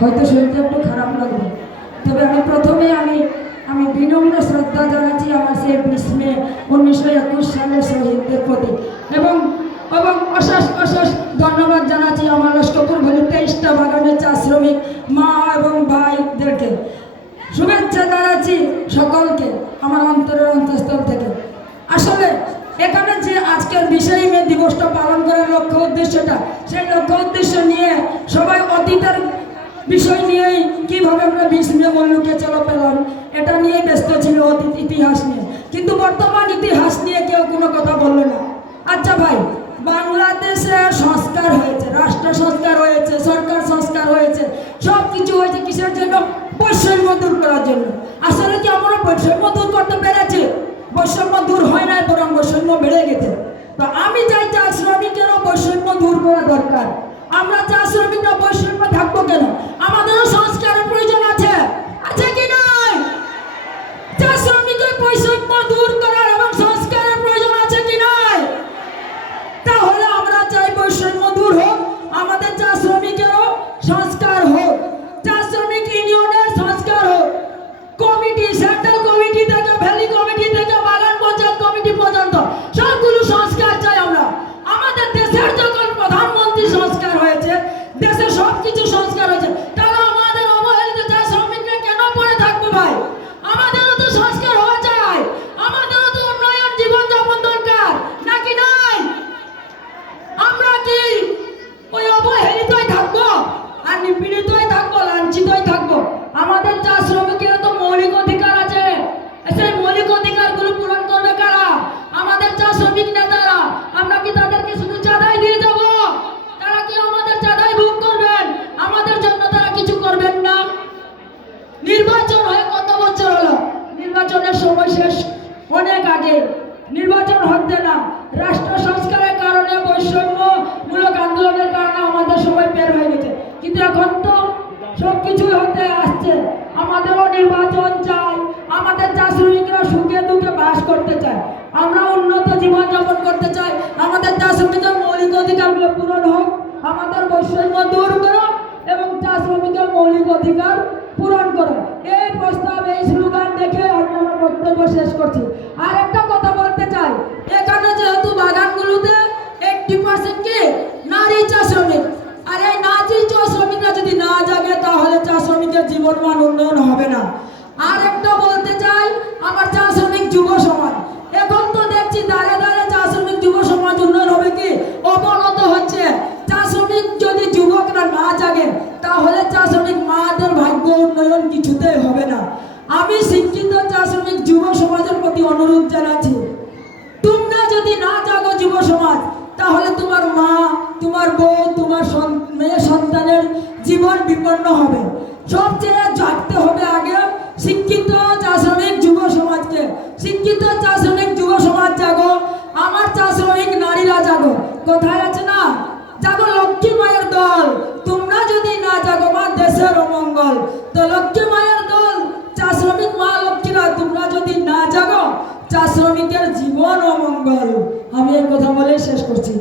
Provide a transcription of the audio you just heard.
হয়তো শরীরটা একটু খারাপ লাগবে। তবে আমি প্রথমে আমি আমি বিনম্র শ্রদ্ধা জানাচ্ছি আমার সেই বিশ মে উনিশশো একুশ সালের শহীদদের প্রতি। এবং এবং অশেষ অশেষ ধন্যবাদ জানাচ্ছি আমার লস্করপুর ভলি তেইশটা বাগানের চা শ্রমিক মা এবং ভাইদেরকে। শুভেচ্ছা জানাচ্ছি সকলকে আমার অন্তরের অন্তঃস্থল থেকে। আসলে এখানে যে আজকের বিষয় মে দিবসটা পালন করার লক্ষ্য উদ্দেশ্যটা, সেই লক্ষ্য উদ্দেশ্য নিয়ে সবাই অতীতের বিষয় নিয়েই কীভাবে আমরা বিশ মল্লুকে চলো পেলাম, এটা নিয়ে ব্যস্ত ছিল অতীত, ইতিহাস নিয়ে। কিন্তু বর্তমান ইতিহাস নিয়ে কেউ কোনো কথা বলল না। আচ্ছা ভাই, বাংলাদেশে সংস্কার হয়েছে, রাষ্ট্র সংস্কার হয়েছে, সরকার সংস্কার হয়েছে সব কিছু হয়েছে কিসের জন্য? বৈষম্য দূর করার জন্য। আসলে কি আমরা বৈষম্য দূর করতে পেরেছি? বৈষম্য দূর হয় না বরং বৈষম্য বেড়ে গেছে। তো আমি চাই চা শ্রমিকেরও বৈষম্য দূর করা দরকার। আমরা চা শ্রমিকরা সংস্কার হোক চা শ্রমিক ইউনিয়নের সংস্কার হোক, কমিটি, সেন্ট্রাল কমিটি থেকে, ভ্যালি কমিটি থেকে, বাগান পঞ্চায়েত কমিটি পর্যন্ত সবগুলো সংস্কার চাই আমরা। আমাদের দেশের যখন প্রধানমন্ত্রী সংস্কার হয়েছে দেশে সব কিছু সংস্কার হয়েছে তাহলে আমাদের অবহেলিত চা শ্রমিকরা কেন পড়ে থাকবে ভাই আমাদেরও তো সংস্কার হওয়া চাই আমাদেরও তো উন্নয়ন জীবনযাপন দরকার নাকি নাই আমরা কি ওই অবহেলিতই থাকব আর নিপীড়িতই থাকব লাঞ্ছিতই থাকব। আমাদের শ্রমিকের তো মৌলিক অধিকার আছে। সেই মৌলিক পূরণ করবে কারা? আমাদের শ্রমিক নেতারা, আমরা কি তাদেরকে শুধু চাঁদাই দিয়ে তারা কি আমাদের চাঁদাই ভোগ করবেন? আমাদের জন্য তারা কিছু করবেন না। নির্বাচন হয়ে কত বছর হলো? নির্বাচনের সময় শেষ, অনেক আগে। নির্বাচন হচ্ছে না, রাষ্ট্র সংস্কারের কারণে বৈষম্যমূলক আন্দোলনের কারণে আমাদের সময় বের হয়ে গেছে কিন্তু এখন তো সব কিছুই হতে আসছে আমাদেরও নির্বাচন চাই আমাদের চা শ্রমিকরা সুখে দুঃখে বাস করতে চায়। আমরা উন্নত জীবন যাপন করতে চাই। আমাদের চা শ্রমিকের মৌলিক অধিকারগুলো পূরণ হোক, আমাদের বৈষম্য দূর করো এবং চা শ্রমিকের মৌলিক অধিকার পূরণ করো। এই প্রস্তাব, এই স্লোগান দেখে আমি আমার বক্তব্য শেষ করছি। আর একটা কথা বলতে চাই, এখানে যেহেতু বাগানগুলোতে এইটটি পার্সেন্ট কি? নারী চা শ্রমিক আর এই নারী চা শ্রমিকরা যদি না জাগে, তাহলে চা শ্রমিকের জীবনমান উন্নয়ন হবে না। কিছুতেই হবে না। আমি শিক্ষিত চা শ্রমিক যুব সমাজের প্রতি অনুরোধ জানাচ্ছি, তোমরা যদি না জাগো যুব সমাজ, তাহলে তোমার মা, তোমার বউ, তোমার মেয়ে সন্তানের জীবন বিপন্ন হবে। সবচেয়ে জাগতে হবে আগে শিক্ষিত চা শ্রমিক যুব সমাজকে। শিক্ষিত চা শ্রমিক যুব সমাজ জাগো, আমার চা শ্রমিক নারীরা জাগো। কোথায় চা শ্রমিকের জীবন অমঙ্গল। আমি এই কথা বলে শেষ করছি।